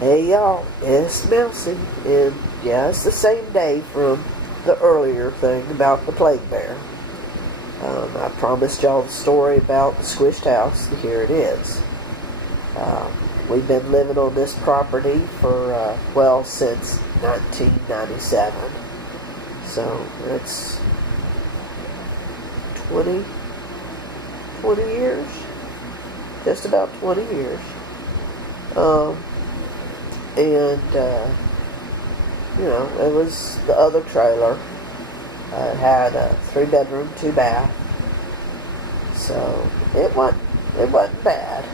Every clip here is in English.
Hey y'all, it's Mousy, and yeah, it's the same day from the earlier thing about the plague bear. I promised y'all the story about the Squished house, and here it is. We've been living on this property for, since 1997. So, it's 20 years? Just about 20 years. It was the other trailer. It had a 3-bedroom, 2-bath. So, it wasn't bad.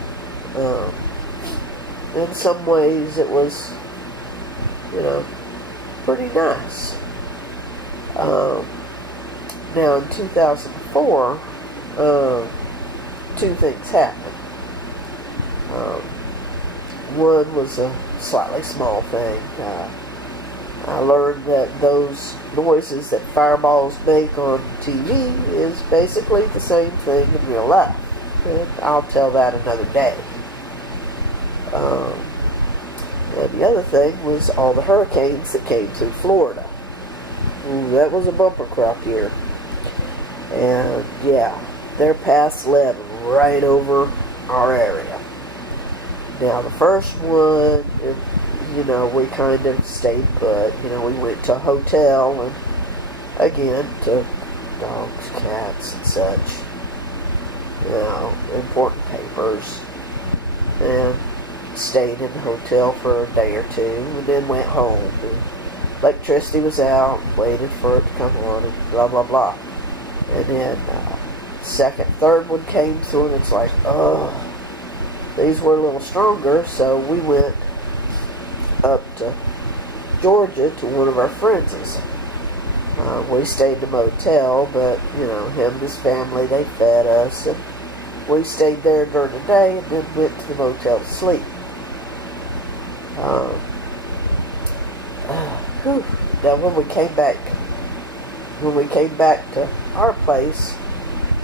In some ways, it was, pretty nice. Now, in 2004, two things happened. One was a slightly small thing. I learned that those noises that fireballs make on TV is basically the same thing in real life. And I'll tell that another day. And the other thing was all the hurricanes that came through Florida. Ooh, that was a bumper crop year. And yeah, their paths led right over our area. Now the first one, we kind of stayed put. We went to a hotel and again took dogs, cats, and such. Important papers. And stayed in the hotel for a day or two and then went home. And electricity was out, waited for it to come on, and blah, blah, blah. And then second, third one came through and it's like, these were a little stronger, so we went up to Georgia to one of our friends'. We stayed in a motel, but, him and his family, they fed us, and we stayed there during the day and then went to the motel to sleep. Now when we came back to our place,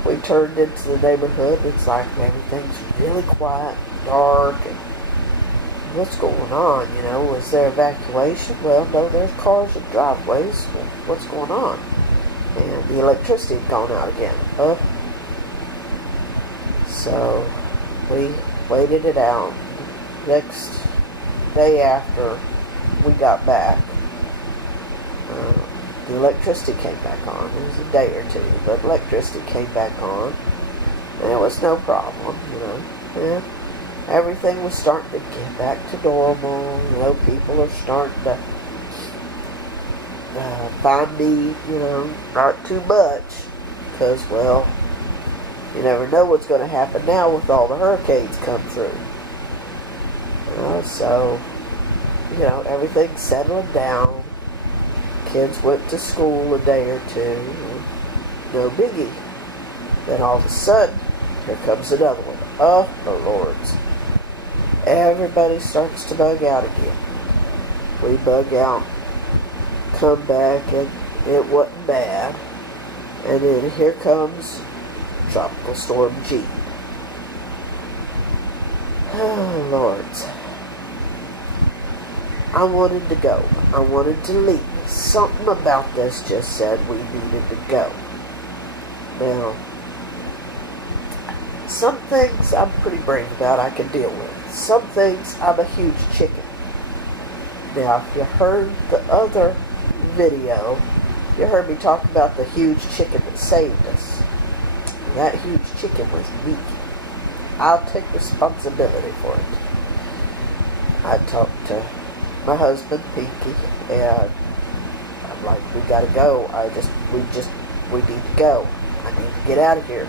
we turned into the neighborhood. It's like everything's really quiet, dark, and what's going on? Was there evacuation? Well, no, there's cars and driveways. Well, what's going on? And the electricity had gone out again. So we waited it out. Next day after we got back, the electricity came back on. It was a day or two, but electricity came back on, and it was no problem, Yeah, everything was starting to get back to normal. People are starting to buy meat, not too much, because, you never know what's going to happen now with all the hurricanes come through. So, everything's settling down. Kids went to school a day or two. No biggie. Then all of a sudden, here comes another one. Oh, my lords. Everybody starts to bug out again. We bug out, come back, and it wasn't bad. And then here comes Tropical Storm G. Oh, lords. I wanted to go. I wanted to leave. Something about this just said we needed to go. Now, some things I'm pretty brave about, I can deal with. Some things I'm a huge chicken. Now, if you heard the other video, you heard me talk about the huge chicken that saved us. That huge chicken was me. I'll take responsibility for it. I talked to my husband, Pinky, and I'm like, we gotta go. We need to go. I need to get out of here.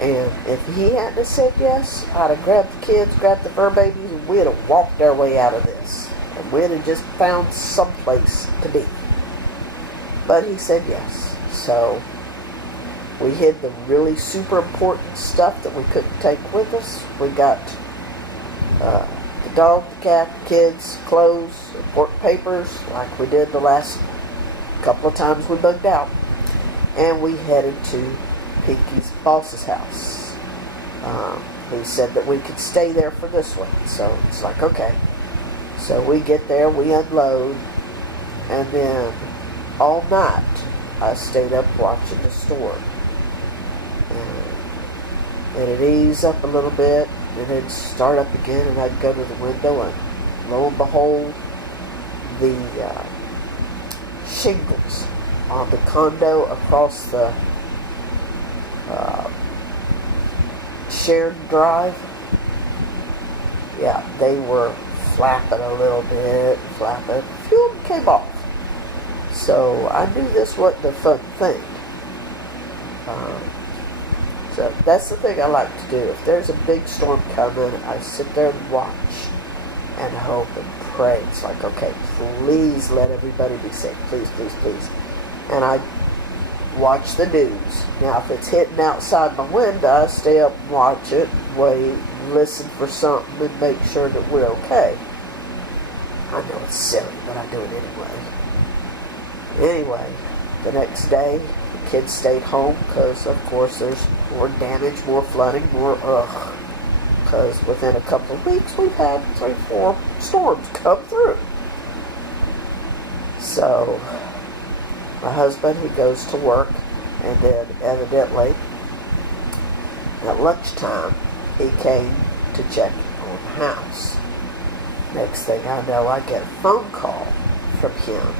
And if he hadn't have said yes, I'd have grabbed the kids, grabbed the fur babies, and we'd have walked our way out of this. And we'd have just found some place to be. But he said yes. So we hid the really super important stuff that we couldn't take with us. We got the dog, the cat, the kids, clothes, important papers, like we did the last couple of times we bugged out. And we headed to Pinky's boss's house. He said that we could stay there for this one. So it's like, okay. So we get there, we unload, and then all night I stayed up watching the storm. And it'd ease up a little bit, and it'd start up again, and I'd go to the window, and lo and behold, the shingles on the condo across the shared drive, yeah, they were flapping a little bit, flapping. A few of them came off. So I knew this wasn't a fun thing. So that's the thing I like to do. If there's a big storm coming, I sit there and watch and hope and pray. It's like, okay, please let everybody be safe. Please, please, please. And I watch the news. Now, if it's hitting outside my window, I stay up and watch it, wait, listen for something, and make sure that we're okay. I know it's silly, but I do it anyway. Anyway, the next day, the kids stayed home because, of course, there's more damage, more flooding, more because within a couple of weeks, we've had 3-4 storms come through. So my husband, he goes to work, and then evidently at lunchtime he came to check on the house. Next thing I know, I get a phone call from him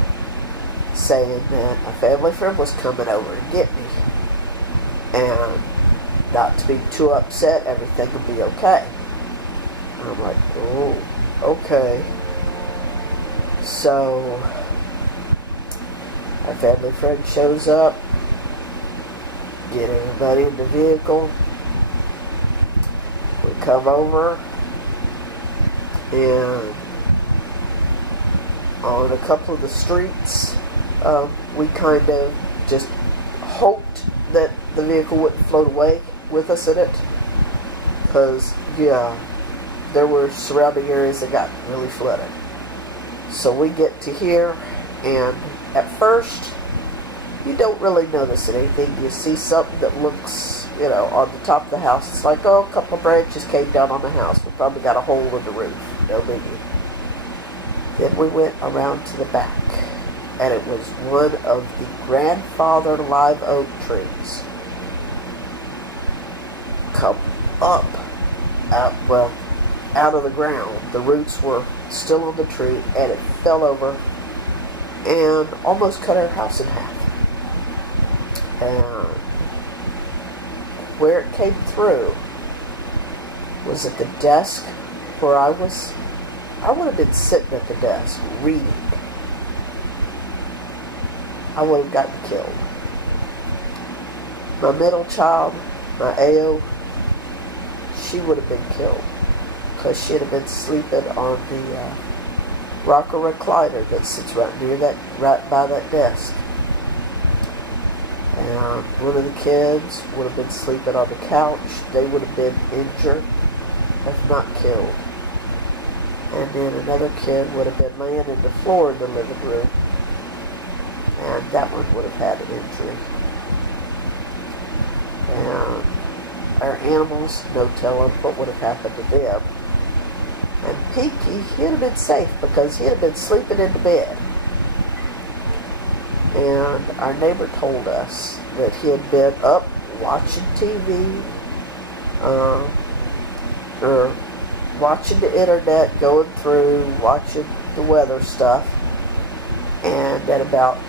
saying that a family friend was coming over to get me, and not to be too upset, everything will be okay. And I'm like, oh, okay. So our family friend shows up, get everybody in the vehicle. We come over, and on a couple of the streets, we kind of just hoped that the vehicle wouldn't float away with us in it, because, yeah, there were surrounding areas that got really flooded. So we get to here, and at first, you don't really notice anything. You see something that looks, on the top of the house. It's like, oh, a couple of branches came down on the house. We probably got a hole in the roof. No biggie. Then we went around to the back, and it was one of the grandfather live oak trees come up, out of the ground. The roots were still on the tree, and it fell over and almost cut our house in half. And where it came through was at the desk where I would have been sitting at the desk reading. I would have gotten killed. My middle child, my AO, she would have been killed because she'd have been sleeping on the rocker recliner that sits right by that desk. And one of the kids would have been sleeping on the couch. They would have been injured, if not killed. And then another kid would have been laying in the floor in the living room, and that one would have had an injury. And our animals, no telling what would have happened to them. And Pinky, he'd have been safe because he'd have been sleeping in the bed. And our neighbor told us that he had been up watching TV, or watching the internet, going through, watching the weather stuff. And at about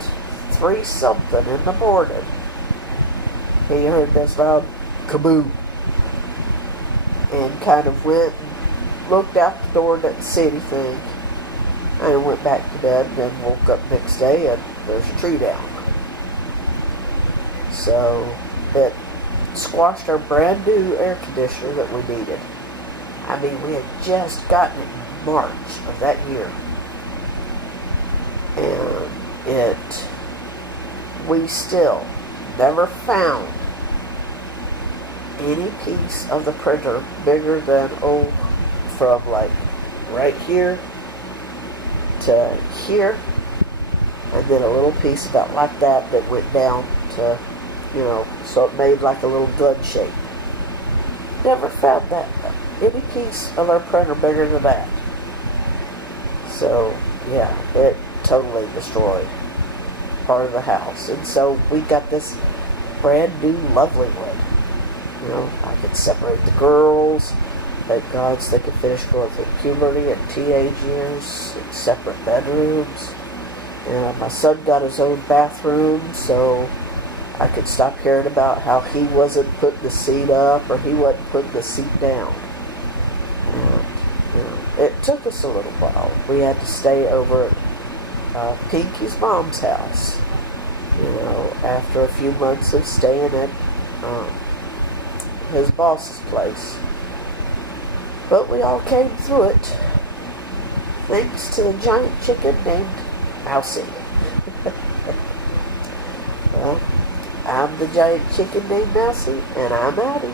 3-something in the morning, he heard this loud kaboom. And kind of went and looked out the door, didn't see anything. And went back to bed, and then woke up next day, and there's a tree down. So it squashed our brand new air conditioner that we needed. I mean, we had just gotten it in March of that year. And we still never found any piece of the printer bigger than, from like right here to here, and then a little piece about like that went down to, so it made like a little gun shape. Never found that, any piece of our printer bigger than that. So, yeah, it totally destroyed part of the house. And so we got this brand new lovely one. You know, I could separate the girls. Thank God they could finish going through puberty and teenage years in separate bedrooms. And my son got his own bathroom, so I could stop hearing about how he wasn't putting the seat up or he wasn't putting the seat down. And, you know, it took us a little while. We had to stay over at Pinky's mom's house, you know, after a few months of staying at his boss's place. But we all came through it, thanks to the giant chicken named Mousie. Well, I'm the giant chicken named Mousie, and I'm outie.